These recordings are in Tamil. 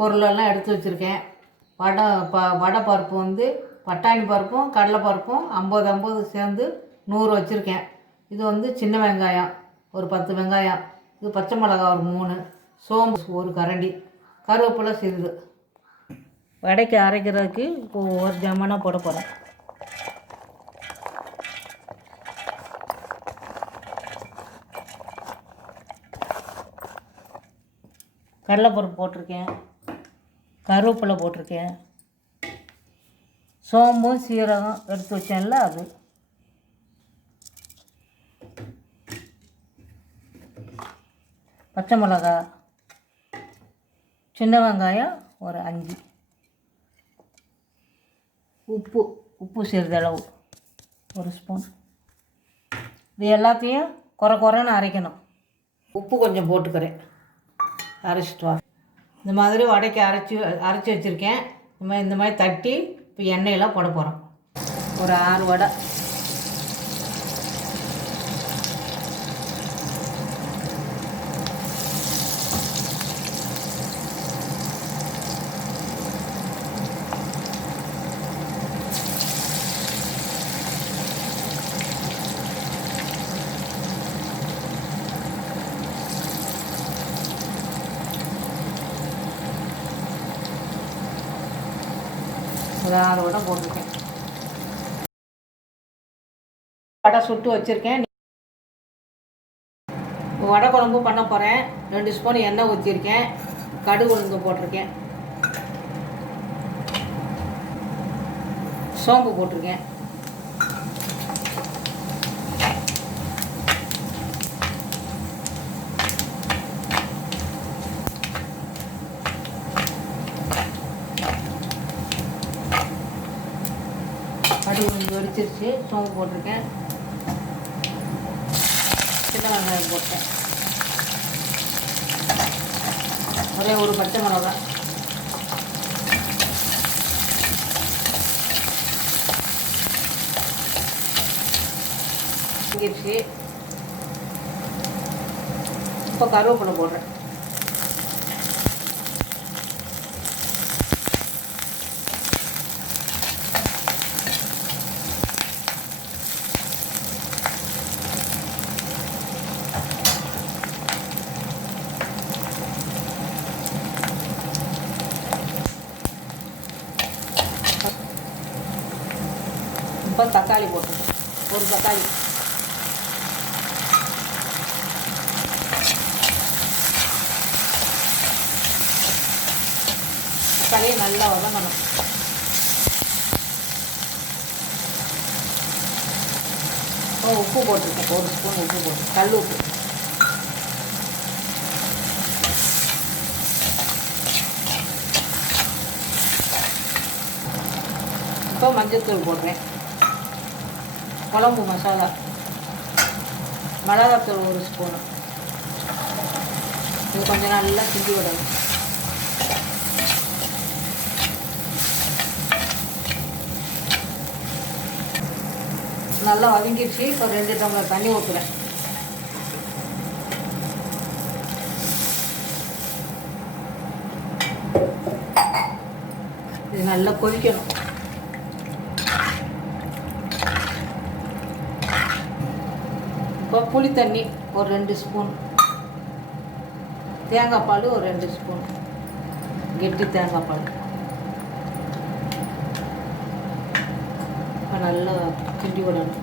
பொருளெல்லாம் எடுத்து வச்சுருக்கேன். வடை பருப்பு வந்து பட்டாணி பருப்பும் கடலை பருப்பும் 50 சேர்ந்து 100 வச்சுருக்கேன். இது வந்து சின்ன வெங்காயம் ஒரு 10 வெங்காயம், இது பச்சை மிளகா ஒரு 3, சோம்பு ஒரு கரண்டி, கருவேப்பிலை சிறிது. வடைக்கு அரைக்கிறதுக்கு ஒரு ஜாமானாக போட போகிறேன். கடலைப்பருப்பு போட்டிருக்கேன், கருவேப்பிலை போட்டிருக்கேன், சோம்பும் சீரகம் எடுத்து வச்சேன்ல அது, பச்சை மிளகா, சின்ன வெங்காயம் ஒரு 5, உப்பு சிறிதளவு 1 ஸ்பூன். இது எல்லாத்தையும் குறைன்னு அரைக்கணும். உப்பு கொஞ்சம் போட்டுக்கிறேன், அரைச்சிட்டு வா. இந்த மாதிரி வடைக்கு அரைச்சி வச்சுருக்கேன். இந்த மாதிரி தட்டி இப்போ எண்ணெயெல்லாம் போட போகிறோம். ஒரு 6 வடை. ஒரு 6 வடை போட்டிருக்கேன். வடை சுட்டு வச்சுருக்கேன். வடை குழம்பு பண்ண போகிறேன். 2 ஸ்பூன் எண்ணெய் ஊற்றிருக்கேன், கடுகு உளுந்து போட்டிருக்கேன், சோம்பு போட்டிருக்கேன், கடுகு கொஞ்சம் வெடிச்சிருச்சு, சோம்பு போட்டிருக்கேன், சின்ன வெங்காயம் போட்டேன், ஒரே ஒரு பச்சை மிளகாய், இங்கிருச்சு. இப்போ கருவேப்பிலை போடுறேன். இப்போ தக்காளி போட்டுருக்கேன், ஒரு தக்காளி. தக்காளியை நல்லா வதங்கணும். உப்பு போட்டிருக்கேன், 1 ஸ்பூன் உப்பு போட்டு, கல் உப்பு. இப்போ மஞ்சள்தூள் போடுறேன், குழம்பு மசாலா, மிளகாத்தூள் 1 ஸ்பூனு. இது கொஞ்சம் நல்லா கிண்டி விடணும். நல்லா வதங்கிடுச்சு. இப்போ 2 டம்ளர் தண்ணி ஊற்றுறேன். இது நல்லா கொதிக்கணும். இப்போ புளி தண்ணி ஒரு 2 ஸ்பூன், தேங்காய் பால் ஒரு 2 ஸ்பூன், கெட்டி தேங்காய் பால். நல்லா கிண்டி விடணும்.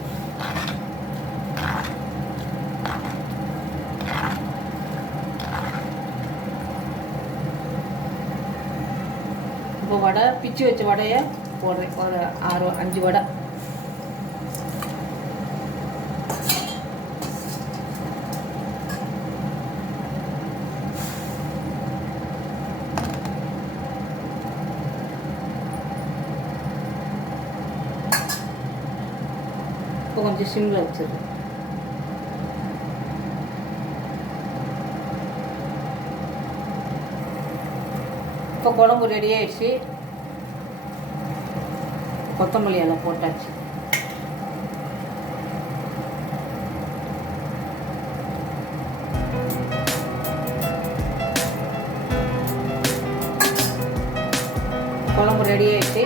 இப்போ வடை பிச்சு வச்ச வடையை போடுறேன், ஒரு 5 வடை. இப்போ கொஞ்சம் சிம்மில் வச்சிடுறேன். இப்போ குழம்பு ரெடி ஆகிடுச்சு. கொத்தமல்லி எல்லாம் போட்டாச்சு. குழம்பு ரெடி ஆகிடுச்சு.